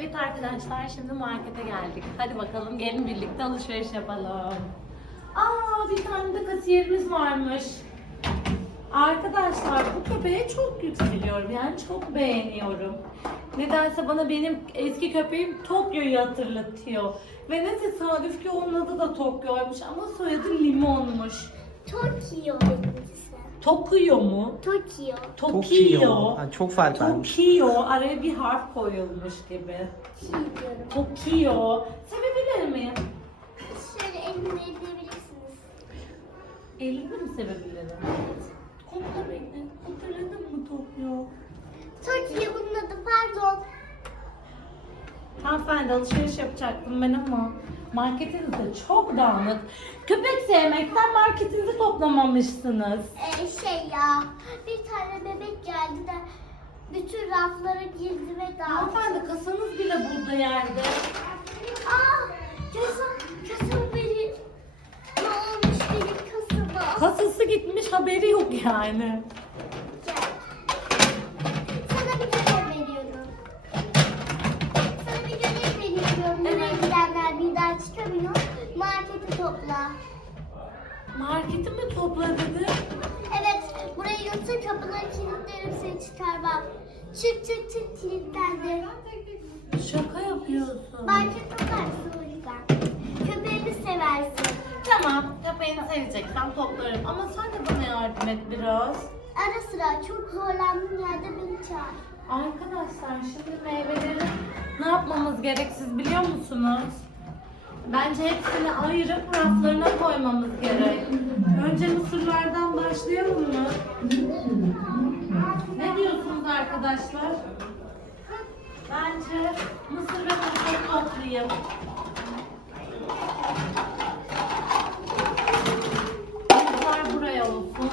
Evet arkadaşlar şimdi markete geldik. Hadi bakalım gelin birlikte alışveriş yapalım. Aa bir tane de kasiyerimiz varmış. Arkadaşlar bu köpeğe çok yükseliyorum. Yani çok beğeniyorum. Nedense bana benim eski köpeğim Tokyo'yu hatırlatıyor. Ve ne tesadüf ki onun adı da Tokyo'ymuş ama soyadı Limon'muş. Tokyo. Tokyo mu? Tokyo. Tokyo. Ha, çok fark varmış. Tokyo. Araya bir harf koyulmuş gibi. T diyorum. Tokyo. Sevebilir miyim? Şöyle elimle edebilirsiniz. Elinde mi sevebilirim? Kokla beni. Hatırladın mı Tokyo? Tokyo bunun adı pardon. Hanımefendi alışveriş yapacaktım ben ama marketiniz de çok dağınık. Köpek sevmekten marketinizi toplamamışsınız. Ee, şey ya bir tane bebek geldi de bütün raflara girdi ve dağıttı. Hanımefendi kasanız bile burada yerde. Aa kasam, kasam benim. Ne olmuş benim kasama? Kasası gitmiş haberi yok yani. Topla. Marketi mi topla dedi? Evet, buraya götür kapıları kilitlerim seni çıkar bak. Çık çık çık kilitlendi. Şaka yapıyorsun. Market toplarsın o yüzden. Köpeğimi seversin. Tamam, köpeğini seveceksen toplarım. Ama sen de bana yardım et biraz. Ara sıra çok zorlandığım yerde beni çağır. Arkadaşlar şimdi meyveleri ne yapmamız gerek siz biliyor musunuz? Bence hepsini ayırıp raflarına koymamız gerek. Önce mısırlardan başlayalım mı? Ne diyorsunuz arkadaşlar? Bence mısır ve mısır toplayayım. Muzlar buraya olsun.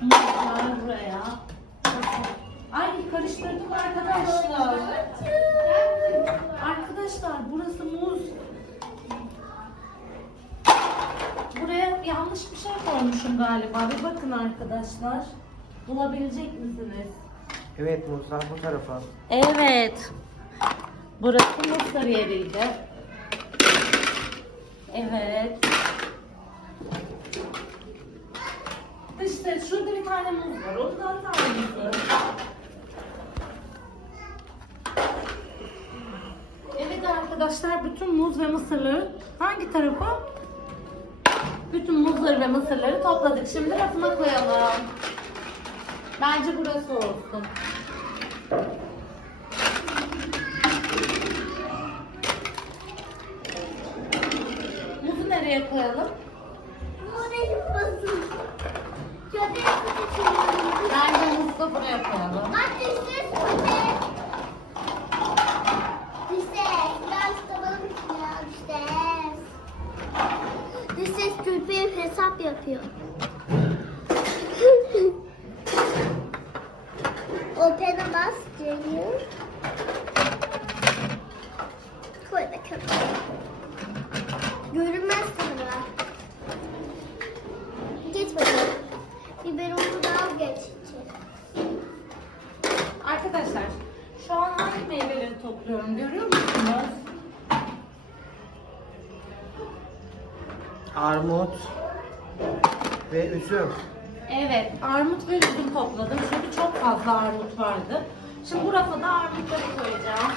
Muzlar buraya. Ay karıştırdım arkadaşlar. Arkadaşlar burası muz. Buraya yanlış bir şey koymuşum galiba. Bir bakın arkadaşlar. Bulabilecek misiniz? Evet muzlar bu tarafa. Evet. Burası mısır yeriydi. Evet. İşte şurada bir tane muz var. O da tanesi. Evet arkadaşlar bütün muz ve mısırları hangi tarafa? Bütün muzları ve mısırları topladık. Şimdi rafına koyalım. Bence burası olsun. Muzu nereye koyalım? Bence muzu da buraya koyalım. Bak düştü köpek. Düştü. Biraz tutalım ya düştü. Düştü köpeğim hesap yapıyor. Open'a bas geliyor. Koy da köpeği. Görünmez sonra. Geç bakalım. Biberonu da al geç. içeri. Arkadaşlar şu an hangi meyveleri topluyorum görüyor musunuz? Armut ve üzüm. Evet armut ve üzüm topladım çünkü çok fazla armut vardı. Şimdi bu rafa da armutları koyacağım.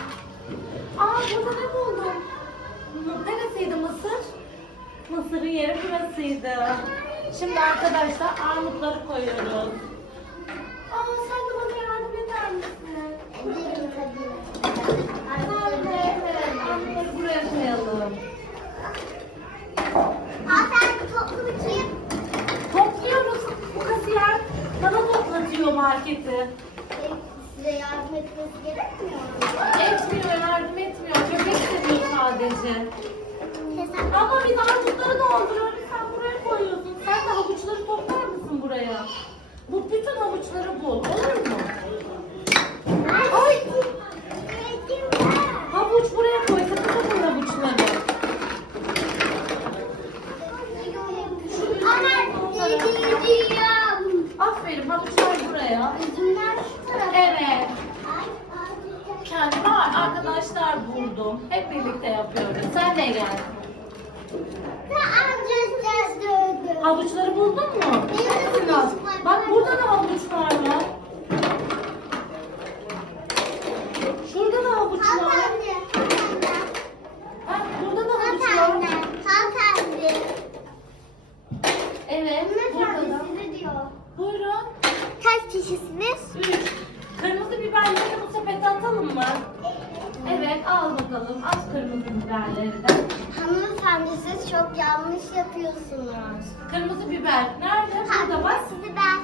Aa burada ne buldum? Neresiydi mısır? Mısırın yeri burasıydı. Şimdi arkadaşlar armutları koyuyoruz. Aa sen de bana yardım eder misin? Ederim tabii. Evet, armutları buraya koyalım. Hanımefendi toplu bakayım. Topluyoruz. Bu kasiyer bana marketi. Size yardım etmesi gerekmiyor mu? Etmiyor, yardım etmiyor. Köpek seviyor sadece. Ama biz armutları dolduruyoruz. Sen buraya koyuyorsun. Sen de havuçları toplar mısın buraya? Bu bütün havuçları bul. Olur mu? Ay! Havuç buraya koy. Sakın sakın havuçları. Ama yediğim. Aferin havuçlar buraya. Üzümler şu tarafa. Evet. Ay, ay, kendime arkadaşlar buldum. Hep birlikte yapıyoruz. Sen de gel. Havuçları buldun mu? Bak burada da havuçlar var. Şurada da havuç var. Bak burada da havuç var. Evet. Burada da. Buyurun. Kaç kişisiniz? Üç. Kırmızı biberleri bu sepete atalım mı? Evet al bakalım. At kırmızı biberleri de. Hanımefendi siz çok yanlış yapıyorsunuz. Kırmızı biber. Nerede? Burada bak. Sizi ben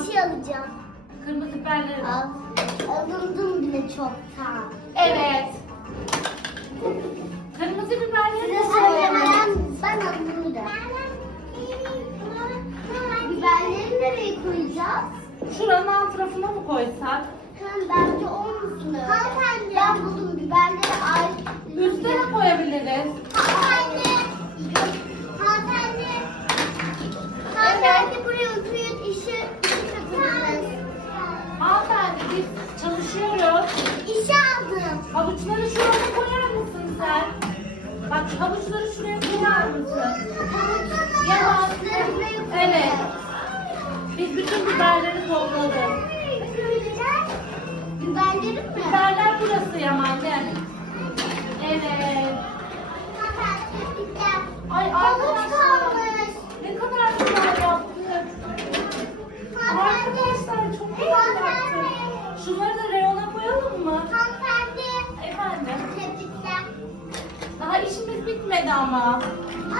bir şey alacağım. Kırmızı biberleri. al. Al. Alındım bile çoktan. Evet. Kırmızı biberleri Size de söylemeden ben alındım. Biberleri nereye koyacağız? Şuranın alt tarafına mı koysak? Hem bence olmasın öyle. Hanımefendi. Ben buldum biberleri ay. Üstüne koyabiliriz. Hanımefendi. Hanımefendi. Hanımefendi buraya oturuyor işe işe katılacağız. Hanımefendi biz çalışıyoruz. İşe aldım. Havuçları şuraya koyar mısın sen? Bak havuçları şuraya koyar mısın? Yalan. Evet. Biz bütün biberleri topladık. Biberlerim mi? Biberler burası Yaman gel. Evet. Ay arkadaşlar. Ne kadar güzel yaptık. Arkadaşlar çok güzel yaptık. Şunları da reyona koyalım mı? Efendim. Daha işimiz bitmedi ama. Benim de baş harfim.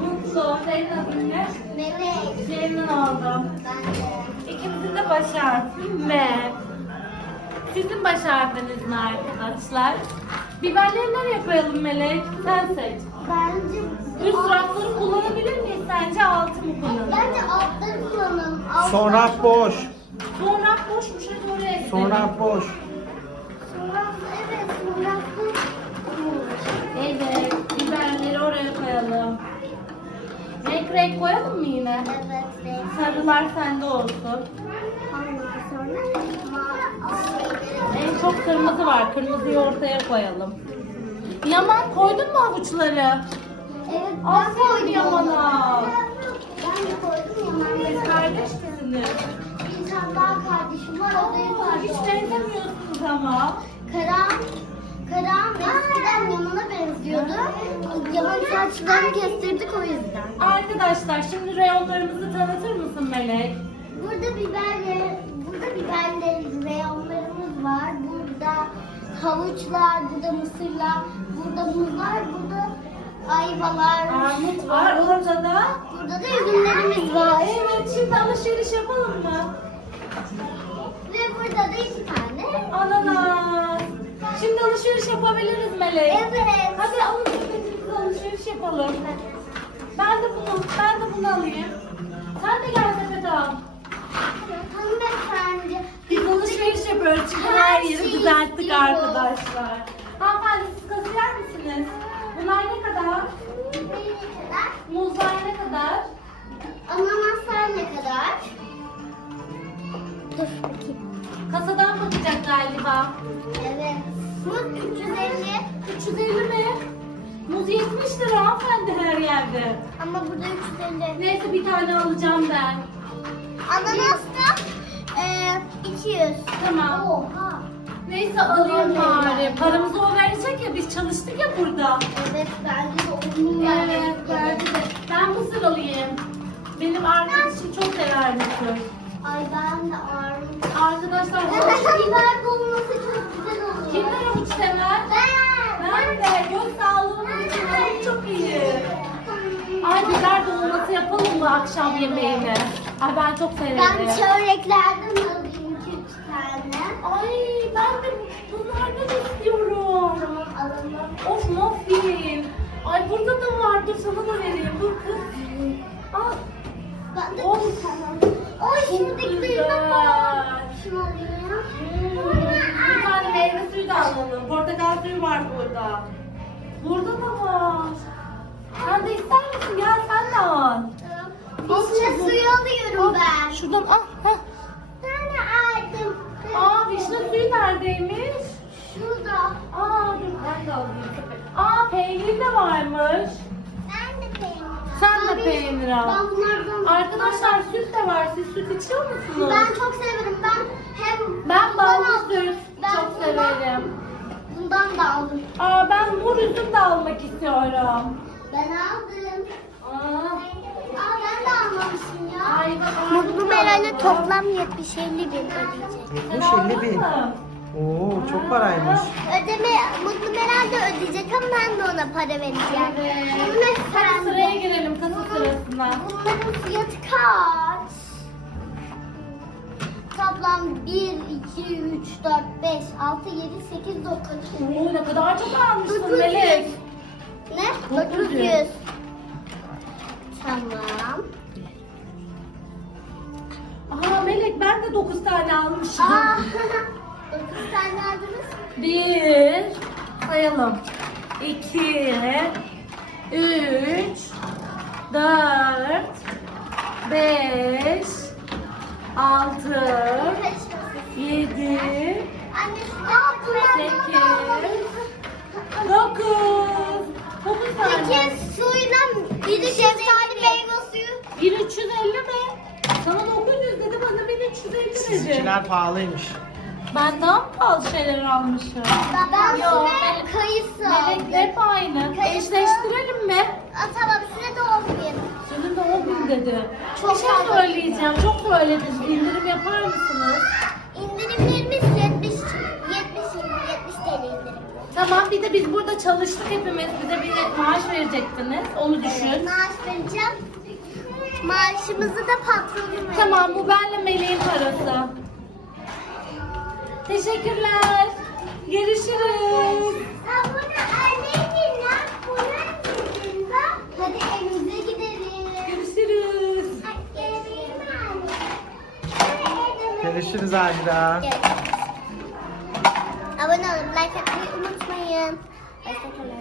Mutlu. Senin adın ne? Memnun oldum. İkimizin de baş harfi M. Sizin baş harfiniz ne arkadaşlar? Biberleri nereye koyalım Melek? Sen seç. Bence Üst rafları kullanabilir miyiz sence altı mı kullanalım? Bence altları kullanalım. Alt- Sonra boş. Sonra boşmuş hadi oraya gidelim. Sonra boş. Renk koyalım mı yine? Evet ve Sarılar sende olsun. ondan sonra mavi En çok kırmızı var. Kırmızıyı ortaya koyalım. Yaman koydun mu havuçları? Evet Aferin Yaman'a. Ben de koydum Siz yaman. kardeş misiniz? Bir tane daha kardeşim var. O da Aa, Hiç benzemiyorsunuz ama. Karan, Karan eskiden Yaman'a benziyordu. Yaman saçlarını kestirdik o yüzden. Arkadaşlar şimdi reyonlarımızı tanıtır mısın Melek? Burada biberler, burada biberler, reyonlarımız var. Burada havuçlar, burada mısırlar, burada muzlar, burada ayvalar. Armut var. Orada da. Burada da üzümlerimiz var. Evet şimdi alışveriş yapalım mı? Ve burada da iki tane. Ananas. Şimdi alışveriş yapabiliriz Melek. Evet. Hadi alın sepetimizi alışveriş yapalım. Ben de bunu, ben de bunu alayım. Sen de gel sepet al. Hanımefendi. Biz alışveriş yapıyoruz çünkü her yeri düzelttik arkadaşlar. Hanımefendi siz kasiyer misiniz? Bunlar ne kadar? Ne kadar? Muzlar ne kadar? Ananaslar ne kadar? Dur bakayım. Kasadan bakacak galiba. Evet. Muz 350. 350 mi? Muz 70 lira hanımefendi her yerde. Ama burada 350. Neyse bir tane alacağım ben. Ananas da e, 200. Tamam. Oha. Neyse alayım bari. Paramızı o verecek ya biz çalıştık ya burada. Evet bence de onun Evet bence de. Ben mısır alayım. Benim arkadaşım çok sever mısır. Ay ben de armut. Arkadaşlar mı akşam yemeğine? Ay ben çok severim. Ben çöreklerden alayım iki üç tane. Ay ben de bunlardan istiyorum. Tamam alalım. Of muffin. Ay burada da var. Dur sana da vereyim. Dur kız. Al. Ben de Of. bir tane. Ay şuradaki de var. Şunu alayım. Hmm, Bir tane meyve suyu da alalım. Portakal suyu var burada. Burada da var. Sen de ister misin? Gel sen de al. Vişne suyu alıyorum ben. Şuradan ah hah. Ben aldım. Aa vişne suyu neredeymiş? Şurada. Aa dur ben de alayım. Aa peynir de varmış. Ben de peynir. Sen de peynir al. Ben bunlardan... Arkadaşlar süt de var. Siz süt içiyor musunuz? Ben çok severim. Ben hem... Ben ballı süt Ben çok bundan- severim. Bundan da aldım. Aa ben mor üzüm de almak istiyorum. Ben aldım. Aa ben de almamışım ya. Ay, Meral'e toplam 70-50 bin ödeyecek. 70 50 bin. Oo çok paraymış. Ödeme, Mutlu Meral de ödeyecek ama ben de ona para vereceğim. Evet. Hadi sıraya girelim kasa sırasına. Bunların fiyatı kaç? Toplam 1, 2, 3, 4, 5, 6, 7, 8, 9. Oo ne kadar çok almışsın 900. Melek. Ne? 900. 900. Tamam. Melek ben de 9 tane almışım. Aa, 9 tane aldınız mı? 1 sayalım. 2 3 4 5 Sizinkiler pahalıymış. Ben daha mı pahalı şeyler almışım? Ben Yok, size Melek- kayısı Melek hep aynı. Kayısı. Eşleştirelim mi? Aa, tamam size de 10 bin. Senin de 10 bin dedi. Çok bir şey fazla. söyleyeceğim. Çok söylediniz. İndirim yapar mısınız? İndirimlerimiz 70 70 70 TL indirim. Tamam bir de biz burada çalıştık hepimiz. Bize bir maaş verecektiniz. Onu düşün. Maaş vereceğim. Maaşımızı da patronum. Tamam bu benle Melek'in parası. Teşekkürler. Görüşürüz. Aa, bunu anneciğim lan. Bak. Hadi evimize gidelim. Görüşürüz. Hadi gelebilir mi anne? Hadi evimize Görüşürüz Azra. Abone olup like atmayı unutmayın. Hoşçakalın.